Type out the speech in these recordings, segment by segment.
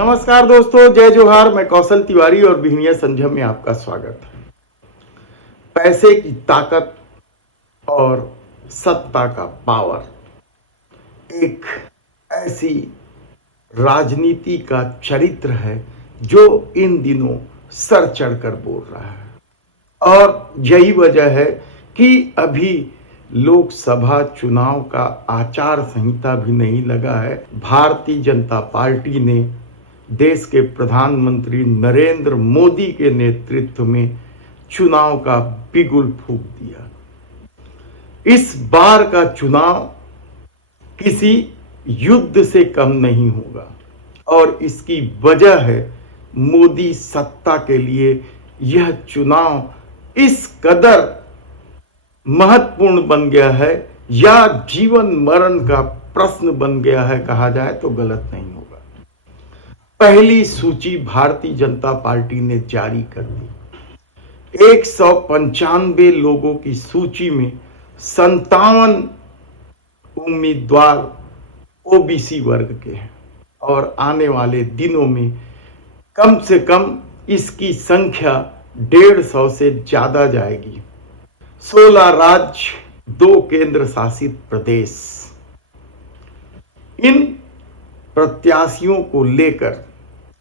नमस्कार दोस्तों, जय जोहार। मैं कौशल तिवारी और बिहनिया संध्या में आपका स्वागत है। पैसे की ताकत और सत्ता का पावर एक ऐसी राजनीति का चरित्र है जो इन दिनों सर चढ़कर बोल रहा है। और यही वजह है कि अभी लोकसभा चुनाव का आचार संहिता भी नहीं लगा है। भारतीय जनता पार्टी ने देश के प्रधानमंत्री नरेंद्र मोदी के नेतृत्व में चुनाव का बिगुल फूंक दिया। इस बार का चुनाव किसी युद्ध से कम नहीं होगा और इसकी वजह है मोदी सत्ता के लिए यह चुनाव इस कदर महत्वपूर्ण बन गया है या जीवन मरण का प्रश्न बन गया है, कहा जाए तो गलत नहीं होगा। पहली सूची भारतीय जनता पार्टी ने जारी कर दी। 195 लोगों की सूची में 57 उम्मीदवार ओबीसी वर्ग के हैं और आने वाले दिनों में कम से कम इसकी संख्या 150 से ज्यादा जाएगी। 16 राज्य, 2 केंद्र शासित प्रदेश। इन प्रत्याशियों को लेकर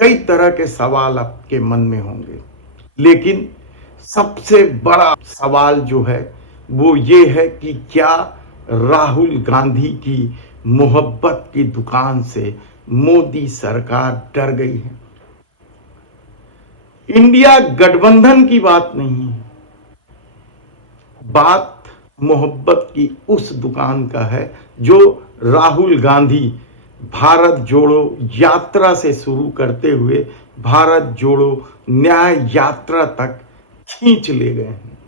कई तरह के सवाल आपके मन में होंगे, लेकिन सबसे बड़ा सवाल जो है वो ये है कि क्या राहुल गांधी की मोहब्बत की दुकान से मोदी सरकार डर गई है? इंडिया गठबंधन की बात नहीं है, बात मोहब्बत की उस दुकान का है जो राहुल गांधी भारत जोड़ो यात्रा से शुरू करते हुए भारत जोड़ो न्याय यात्रा तक खींच ले गए हैं।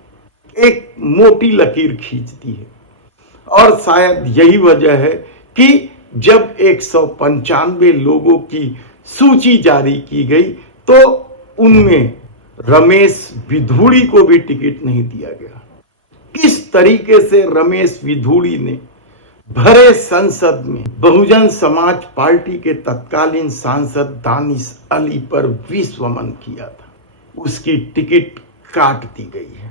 एक मोटी लकीर खींच दी है और शायद यही वजह है कि जब 195 लोगों की सूची जारी की गई तो उनमें रमेश विधूड़ी को भी टिकट नहीं दिया गया। किस तरीके से रमेश विधूड़ी ने भरे संसद में बहुजन समाज पार्टी के तत्कालीन सांसद दानिश अली पर विश्वमन किया था, उसकी टिकट काट दी गई है।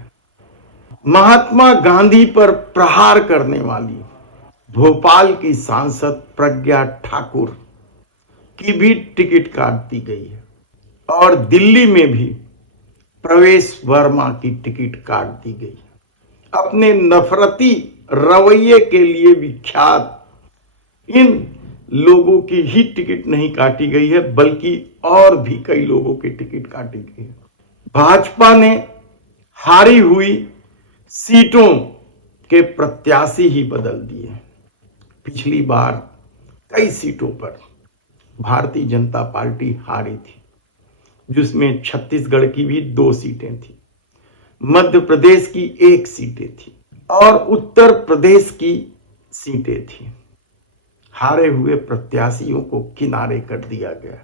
महात्मा गांधी पर प्रहार करने वाली भोपाल की सांसद प्रज्ञा ठाकुर की भी टिकट काट दी गई है और दिल्ली में भी प्रवेश वर्मा की टिकट काट दी गई है। अपने नफरती रवैये के लिए विख्यात इन लोगों की ही टिकट नहीं काटी गई है, बल्कि और भी कई लोगों की टिकट काटी गई है। भाजपा ने हारी हुई सीटों के प्रत्याशी ही बदल दिए। पिछली बार कई सीटों पर भारतीय जनता पार्टी हारी थी, जिसमें छत्तीसगढ़ की भी 2 सीटें थी, मध्य प्रदेश की 1 सीटें थी और उत्तर प्रदेश की सीटें थी। हारे हुए प्रत्याशियों को किनारे कर दिया गया।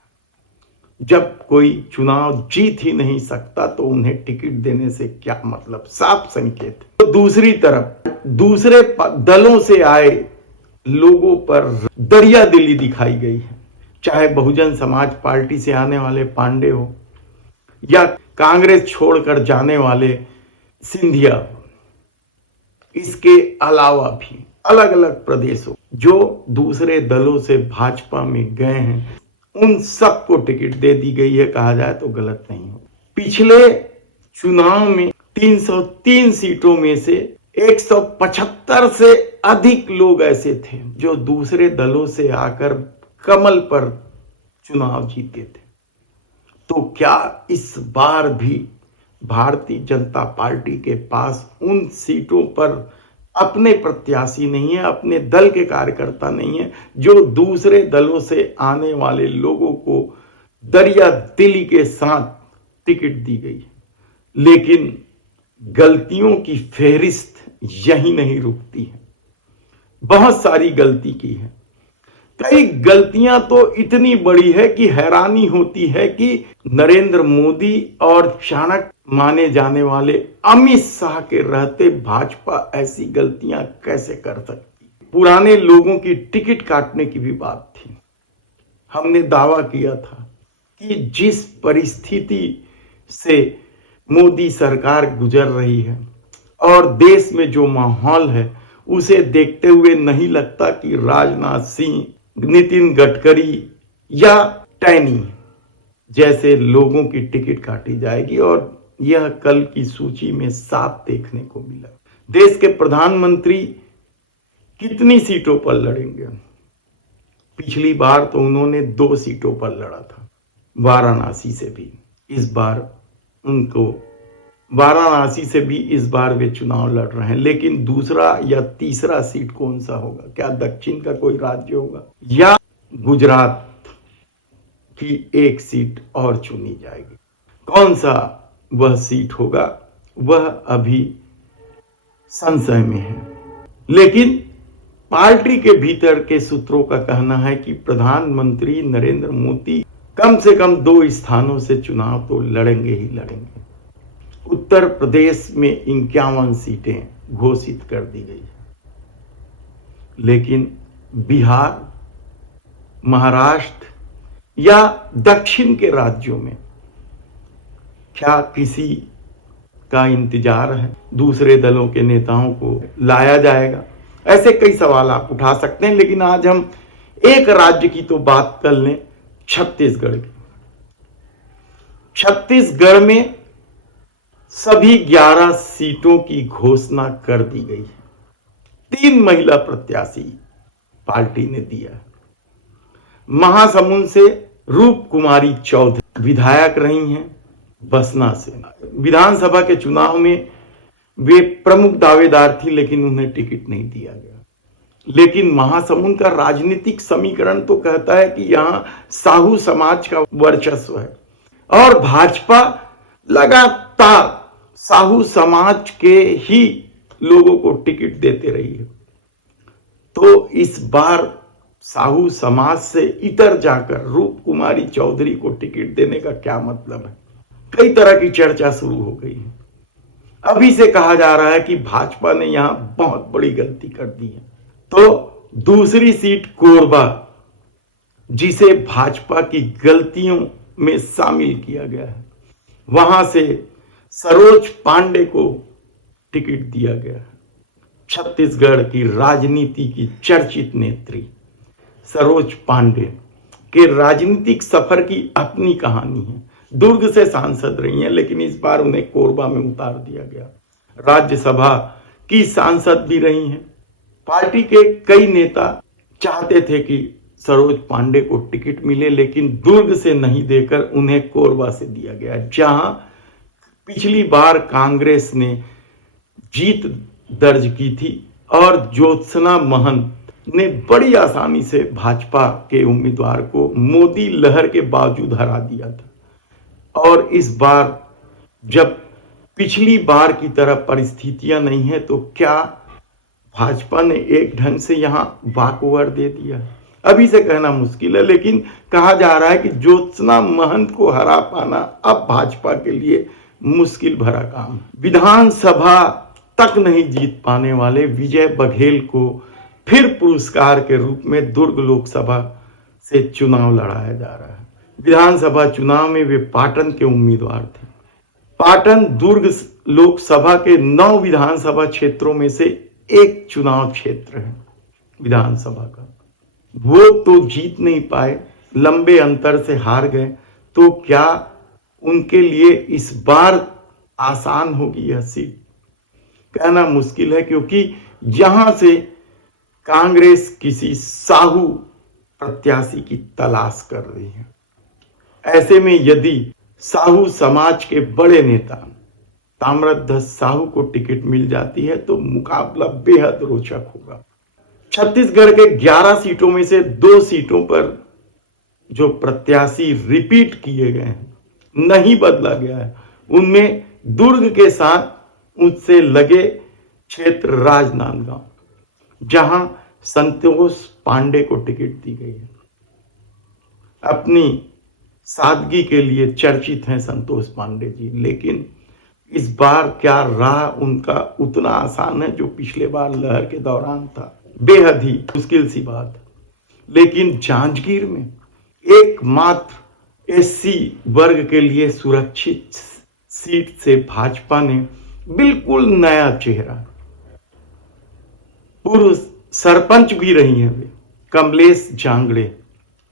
जब कोई चुनाव जीत ही नहीं सकता तो उन्हें टिकट देने से क्या मतलब? साफ संकेत। तो दूसरी तरफ दूसरे दलों से आए लोगों पर दरिया दिली दिखाई गई है, चाहे बहुजन समाज पार्टी से आने वाले पांडे हो या कांग्रेस छोड़कर जाने वाले सिंधिया हो। इसके अलावा भी अलग अलग प्रदेशों जो दूसरे दलों से भाजपा में गए हैं उन सबको टिकट दे दी गई है, कहा जाए तो गलत नहीं हो। पिछले चुनाव में 303 सीटों में से 175 से अधिक लोग ऐसे थे जो दूसरे दलों से आकर कमल पर चुनाव जीते थे। तो क्या इस बार भी भारतीय जनता पार्टी के पास उन सीटों पर अपने प्रत्याशी नहीं है, अपने दल के कार्यकर्ता नहीं है, जो दूसरे दलों से आने वाले लोगों को दरिया दिली के साथ टिकट दी गई? लेकिन गलतियों की फेहरिस्त यही नहीं रुकती है, बहुत सारी गलती की है। कई गलतियां तो इतनी बड़ी है कि हैरानी होती है कि नरेंद्र मोदी और चाणक्य माने जाने वाले अमित शाह के रहते भाजपा ऐसी गलतियां कैसे कर सकती? पुराने लोगों की टिकट काटने की भी बात थी। हमने दावा किया था कि जिस परिस्थिति से मोदी सरकार गुजर रही है और देश में जो माहौल है उसे देखते हुए नहीं लगता कि राजनाथ सिंह, नितिन गडकरी या टैनी जैसे लोगों की टिकट काटी जाएगी। और यह कल की सूची में साफ देखने को मिला। देश के प्रधानमंत्री कितनी सीटों पर लड़ेंगे? पिछली बार तो उन्होंने 2 सीटों पर लड़ा था, वाराणसी से भी। इस बार उनको वाराणसी से भी इस बार वे चुनाव लड़ रहे हैं, लेकिन दूसरा या तीसरा सीट कौन सा होगा? क्या दक्षिण का कोई राज्य होगा या गुजरात की एक सीट और चुनी जाएगी? कौन सा वह सीट होगा वह अभी संशय में है। लेकिन पार्टी के भीतर के सूत्रों का कहना है कि प्रधानमंत्री नरेंद्र मोदी कम से कम 2 स्थानों से चुनाव तो लड़ेंगे ही लड़ेंगे। उत्तर प्रदेश में 51 सीटें घोषित कर दी गई, लेकिन बिहार, महाराष्ट्र या दक्षिण के राज्यों में क्या किसी का इंतजार है? दूसरे दलों के नेताओं को लाया जाएगा? ऐसे कई सवाल आप उठा सकते हैं, लेकिन आज हम एक राज्य की तो बात कर लें, छत्तीसगढ़ की। छत्तीसगढ़ में सभी 11 सीटों की घोषणा कर दी गई है। 3 महिला प्रत्याशी पार्टी ने दिया। महासमुंद से रूप कुमारी चौधरी विधायक रही हैं, बसना से। विधानसभा के चुनाव में वे प्रमुख दावेदार थी, लेकिन उन्हें टिकट नहीं दिया गया। लेकिन महासमुंद का राजनीतिक समीकरण तो कहता है कि यहां साहू समाज का वर्चस्व है और भाजपा लगातार साहू समाज के ही लोगों को टिकट देते रही है। तो इस बार साहू समाज से इतर जाकर रूप कुमारी चौधरी को टिकट देने का क्या मतलब है? कई तरह की चर्चा शुरू हो गई है। अभी से कहा जा रहा है कि भाजपा ने यहां बहुत बड़ी गलती कर दी है। तो दूसरी सीट कोरबा, जिसे भाजपा की गलतियों में शामिल किया गया है, वहां से सरोज पांडे को टिकट दिया गया है। छत्तीसगढ़ की राजनीति की चर्चित नेत्री सरोज पांडे के राजनीतिक सफर की अपनी कहानी है। दुर्ग से सांसद रही हैं, लेकिन इस बार उन्हें कोरबा में उतार दिया गया। राज्यसभा की सांसद भी रही हैं। पार्टी के कई नेता चाहते थे कि सरोज पांडे को टिकट मिले, लेकिन दुर्ग से नहीं देकर उन्हें कोरबा से दिया गया, जहां पिछली बार कांग्रेस ने जीत दर्ज की थी और ज्योत्सना महंत ने बड़ी आसानी से भाजपा के उम्मीदवार को मोदी लहर के बावजूद हरा दिया था। और इस बार जब पिछली बार की तरह परिस्थितियां नहीं है, तो क्या भाजपा ने एक ढंग से यहां वॉकओवर दे दिया? अभी से कहना मुश्किल है, लेकिन कहा जा रहा है कि ज्योत्सना महंत को हरा पाना अब भाजपा के लिए मुश्किल भरा काम। विधानसभा तक नहीं जीत पाने वाले विजय बघेल को फिर पुरस्कार के रूप में दुर्ग लोकसभा से चुनाव लड़ाया जा रहा है। विधानसभा चुनाव में वे पाटन के उम्मीदवार थे। पाटन दुर्ग लोकसभा के 9 विधानसभा क्षेत्रों में से एक चुनाव क्षेत्र है विधानसभा का। वो तो जीत नहीं पाए, लंबे अंतर से हार गए। तो क्या उनके लिए इस बार आसान होगी यह सीट? कहना मुश्किल है, क्योंकि यहां से कांग्रेस किसी साहू प्रत्याशी की तलाश कर रही है। ऐसे में यदि साहू समाज के बड़े नेता ताम्रध्वज साहू को टिकट मिल जाती है तो मुकाबला बेहद रोचक होगा। छत्तीसगढ़ के 11 सीटों में से 2 सीटों पर जो प्रत्याशी रिपीट किए गए हैं, नहीं बदला गया है, उनमें दुर्ग के साथ उससे लगे क्षेत्र राजनांदगांव, जहां संतोष पांडे को टिकट दी गई है। अपनी सादगी के लिए चर्चित हैं संतोष पांडे जी, लेकिन इस बार क्या राह उनका उतना आसान है जो पिछले बार लहर के दौरान था? बेहद ही मुश्किल सी बात। लेकिन जांजगीर में एकमात्र एससी वर्ग के लिए सुरक्षित सीट से भाजपा ने बिल्कुल नया चेहरा, पूर्व सरपंच भी रही हैं वे, कमलेश जांगड़े,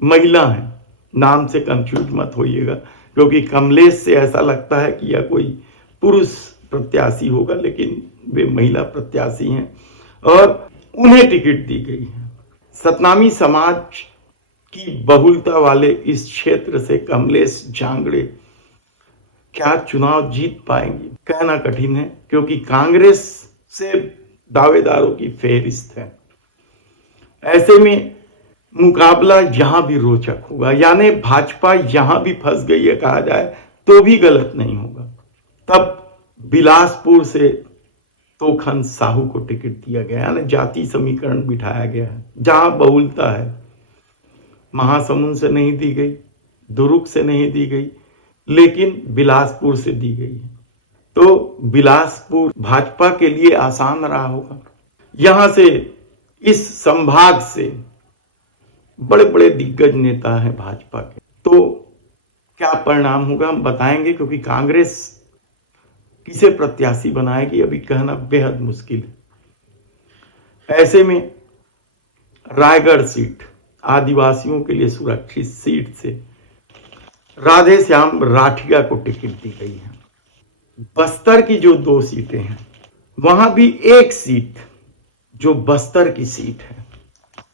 महिला हैं, नाम से कंफ्यूज मत होइएगा क्योंकि कमलेश से ऐसा लगता है कि यह कोई पुरुष प्रत्याशी होगा, लेकिन वे महिला प्रत्याशी हैं और उन्हें टिकट दी गई है। सतनामी समाज की बहुलता वाले इस क्षेत्र से कमलेश जांगड़े क्या चुनाव जीत पाएंगे, कहना कठिन है क्योंकि कांग्रेस से दावेदारों की फेहरिस्त है। ऐसे में मुकाबला यहां भी रोचक होगा, यानी भाजपा यहां भी फंस गई है कहा जाए तो भी गलत नहीं होगा। तब बिलासपुर से तोखन साहू को टिकट दिया गया, यानी जाति समीकरण बिठाया गया है, जहां बहुलता है। महासमुंद से नहीं दी गई, दुर्ग से नहीं दी गई, लेकिन बिलासपुर से दी गई है। तो बिलासपुर भाजपा के लिए आसान रहा होगा। यहां से, इस संभाग से बड़े बड़े दिग्गज नेता हैं भाजपा के, तो क्या परिणाम होगा हम बताएंगे, क्योंकि कांग्रेस किसे प्रत्याशी बनाएगी अभी कहना बेहद मुश्किल है। ऐसे में रायगढ़ सीट, आदिवासियों के लिए सुरक्षित सीट से राधे श्याम राठिया को टिकट दी गई है। बस्तर की जो 2 सीटें हैं, वहां भी एक सीट जो बस्तर की सीट है,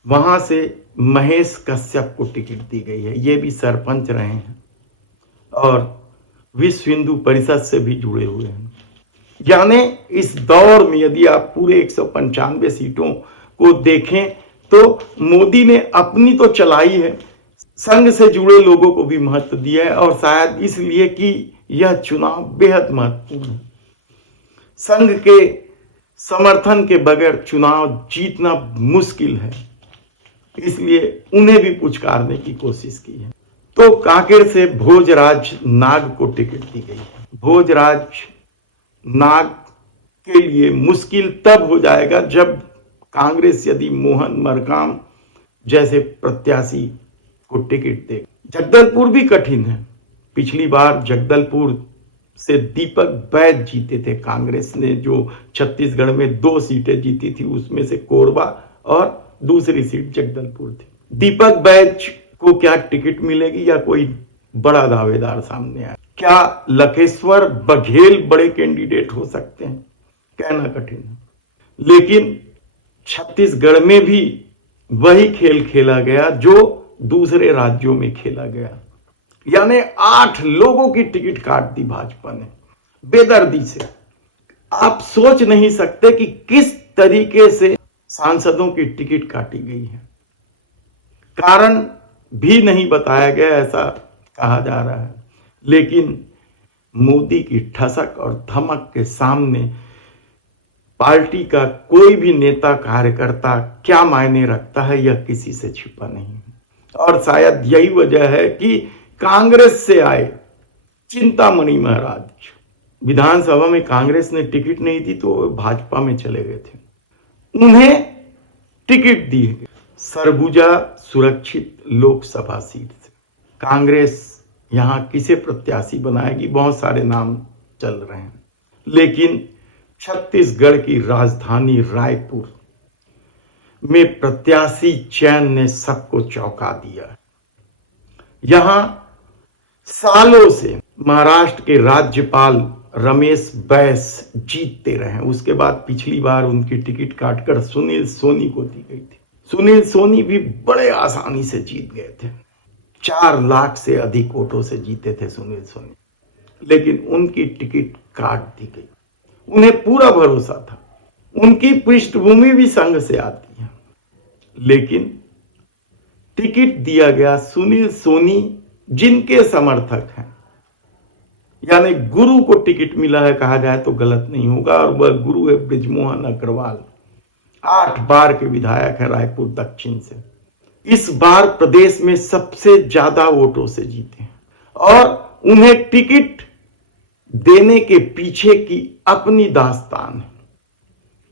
वहां से महेश कश्यप को टिकट दी गई है। ये भी सरपंच रहे हैं और विश्व हिंदू परिषद से भी जुड़े हुए हैं। यानी इस दौर में यदि आप पूरे 195 सीटों को देखें तो मोदी ने अपनी तो चलाई है, संघ से जुड़े लोगों को भी महत्व दिया है, और शायद इसलिए कि यह चुनाव बेहद महत्वपूर्ण है। संघ के समर्थन के बगैर चुनाव जीतना मुश्किल है, इसलिए उन्हें भी पुचकारने की कोशिश की है। तो कांकेर से भोजराज नाग को टिकट दी गई है। भोजराज नाग के लिए मुश्किल तब हो जाएगा जब कांग्रेस यदि मोहन मरकाम जैसे प्रत्याशी को टिकट दे। जगदलपुर भी कठिन है। पिछली बार जगदलपुर से दीपक बैज जीते थे कांग्रेस ने, जो छत्तीसगढ़ में 2 सीटें जीती थी, उसमें से कोरबा और दूसरी सीट जगदलपुर थी। दीपक बैज को क्या टिकट मिलेगी या कोई बड़ा दावेदार सामने आए? क्या लखेश्वर बघेल बड़े कैंडिडेट हो सकते हैं? कहना कठिन है। लेकिन छत्तीसगढ़ में भी वही खेल खेला गया जो दूसरे राज्यों में खेला गया, यानी 8 लोगों की टिकट काट दी भाजपा ने बेदर्दी से। आप सोच नहीं सकते कि किस तरीके से सांसदों की टिकट काटी गई है। कारण भी नहीं बताया गया, ऐसा कहा जा रहा है, लेकिन मोदी की ठसक और धमक के सामने पार्टी का कोई भी नेता कार्यकर्ता क्या मायने रखता है यह किसी से छिपा नहीं है। और शायद यही वजह है कि कांग्रेस से आए चिंतामणि महाराज, विधानसभा में कांग्रेस ने टिकट नहीं दी तो भाजपा में चले गए थे, उन्हें टिकट दी गई। सरगुजा सुरक्षित लोकसभा सीट से कांग्रेस यहां किसे प्रत्याशी बनाएगी, बहुत सारे नाम चल रहे हैं, लेकिन छत्तीसगढ़ की राजधानी रायपुर में प्रत्याशी चयन ने सबको चौंका दिया। यहां सालों से महाराष्ट्र के राज्यपाल रमेश बैस जीतते रहे। उसके बाद पिछली बार उनकी टिकट काटकर सुनील सोनी को दी गई थी। सुनील सोनी भी बड़े आसानी से जीत गए थे, 4 लाख से अधिक वोटों से जीते थे सुनील सोनी, लेकिन उनकी टिकट काट दी गई। उन्हें पूरा भरोसा था, उनकी पृष्ठभूमि भी संघ से आती है, लेकिन टिकट दिया गया सुनील सोनी जिनके समर्थक हैं, यानी गुरु को टिकट मिला है कहा जाए तो गलत नहीं होगा, और वह गुरु है बृजमोहन अग्रवाल, 8 बार के विधायक है रायपुर दक्षिण से। इस बार प्रदेश में सबसे ज्यादा वोटों से जीते हैं, और उन्हें टिकट देने के पीछे की अपनी दास्तान है।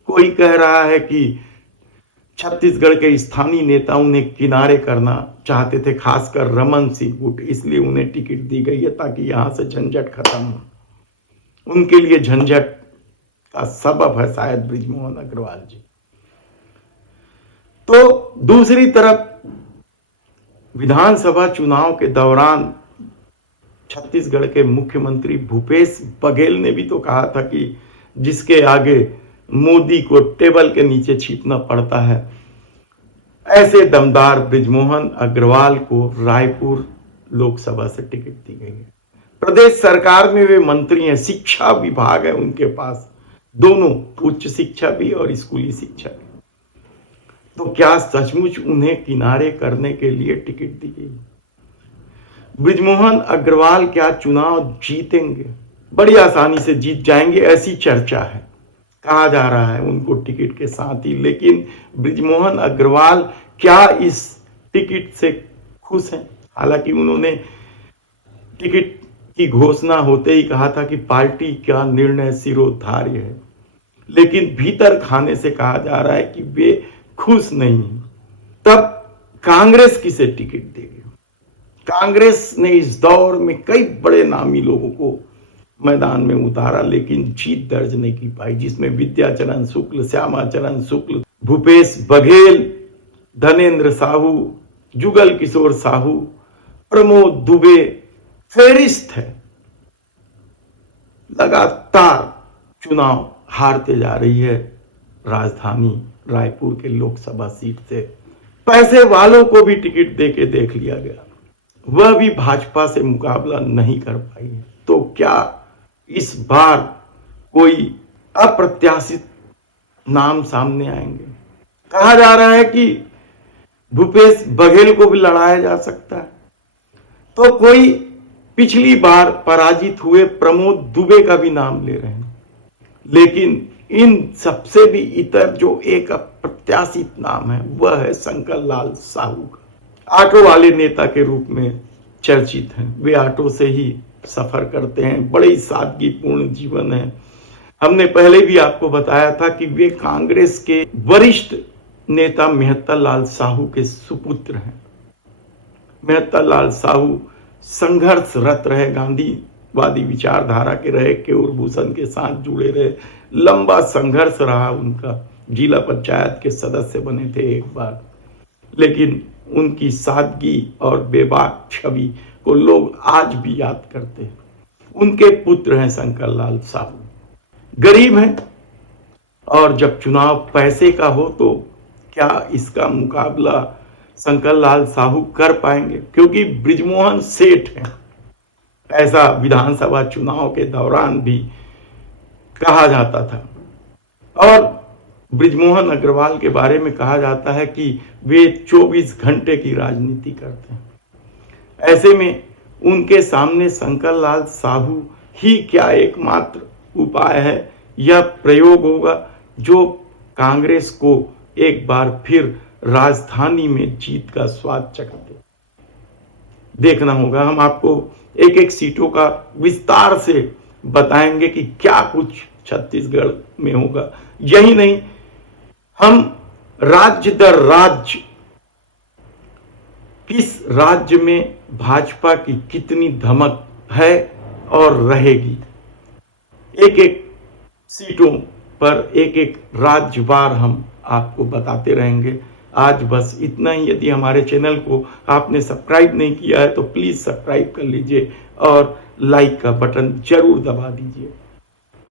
कोई कह रहा है कि छत्तीसगढ़ के स्थानीय नेता उन्हें किनारे करना चाहते थे, खासकर रमन सिंह गुट, इसलिए उन्हें टिकट दी गई है ताकि यहां से झंझट खत्म हो। उनके लिए झंझट का सबब है शायद बृजमोहन अग्रवाल जी। तो दूसरी तरफ विधानसभा चुनाव के दौरान छत्तीसगढ़ के मुख्यमंत्री भूपेश बघेल ने भी तो कहा था कि जिसके आगे मोदी को टेबल के नीचे छिपना पड़ता है, ऐसे दमदार बृजमोहन अग्रवाल को रायपुर लोकसभा से टिकट दी गई है। प्रदेश सरकार में वे मंत्री हैं, शिक्षा विभाग है उनके पास, दोनों, उच्च शिक्षा भी और स्कूली शिक्षा भी। तो क्या सचमुच उन्हें किनारे करने के लिए टिकट दी गई? बृजमोहन अग्रवाल क्या चुनाव जीतेंगे? बड़ी आसानी से जीत जाएंगे, ऐसी चर्चा है, कहा जा रहा है उनको टिकट के साथ ही। लेकिन बृजमोहन अग्रवाल क्या इस टिकट से खुश हैं? हालांकि उन्होंने टिकट की घोषणा होते ही कहा था कि पार्टी का निर्णय सिरोधार्य है, लेकिन भीतर खाने से कहा जा रहा है कि वे खुश नहीं हैं। तब कांग्रेस किसे टिकट देगी? कांग्रेस ने इस दौर में कई बड़े नामी लोगों को मैदान में उतारा, लेकिन जीत दर्ज नहीं की पाई, जिसमें विद्याचरण शुक्ल, श्यामाचरण शुक्ल, भूपेश बघेल, धनेन्द्र साहू, जुगल किशोर साहू, प्रमोद दुबे फेरिस्त है। लगातार चुनाव हारते जा रही है राजधानी रायपुर के लोकसभा सीट से। पैसे वालों को भी टिकट देके देख लिया गया, वह भी भाजपा से मुकाबला नहीं कर पाई। तो क्या इस बार कोई अप्रत्याशित नाम सामने आएंगे? कहा जा रहा है कि भूपेश बघेल को भी लड़ाया जा सकता है। तो कोई पिछली बार पराजित हुए प्रमोद दुबे का भी नाम ले रहे हैं। लेकिन इन सबसे भी इतर जो एक अप्रत्याशित नाम है वह है शंकर लाल साहू का। ऑटो वाले नेता के रूप में चर्चित हैं। वे ऑटो से ही सफर करते हैं, बड़े सादगीपूर्ण जीवन है। हमने पहले भी आपको बताया था कि वे कांग्रेस के वरिष्ठ नेता मेहता लाल साहू के सुपुत्र हैं। मेहता लाल साहू संघर्षरत रहे, गांधीवादी विचारधारा के रहे, केयूर भूषण के साथ जुड़े रहे, लंबा संघर्ष रहा उनका। जिला पंचायत के सदस्य बने थे एक बार, लेकिन उनकी सादगी और बेबाक छवि को लोग आज भी याद करते हैं। उनके पुत्र हैं शंकर लाल साहू, गरीब हैं, और जब चुनाव पैसे का हो तो क्या इसका मुकाबला शंकर लाल साहू कर पाएंगे? क्योंकि बृजमोहन सेठ हैं, ऐसा विधानसभा चुनाव के दौरान भी कहा जाता था। और बृजमोहन अग्रवाल के बारे में कहा जाता है कि वे 24 घंटे की राजनीति करते हैं। ऐसे में उनके सामने शंकर लाल साहू ही क्या एकमात्र उपाय है? यह प्रयोग होगा जो कांग्रेस को एक बार फिर राजधानी में जीत का स्वाद चखाते। देखना होगा। हम आपको एक एक सीटों का विस्तार से बताएंगे कि क्या कुछ छत्तीसगढ़ में होगा। यही नहीं, हम राज्य दर राज्य किस राज्य में भाजपा की कितनी धमक है और रहेगी, एक एक सीटों पर एक एक राज्यवार हम आपको बताते रहेंगे। आज बस इतना ही। यदि हमारे चैनल को आपने सब्सक्राइब नहीं किया है तो प्लीज सब्सक्राइब कर लीजिए और लाइक का बटन जरूर दबा दीजिए।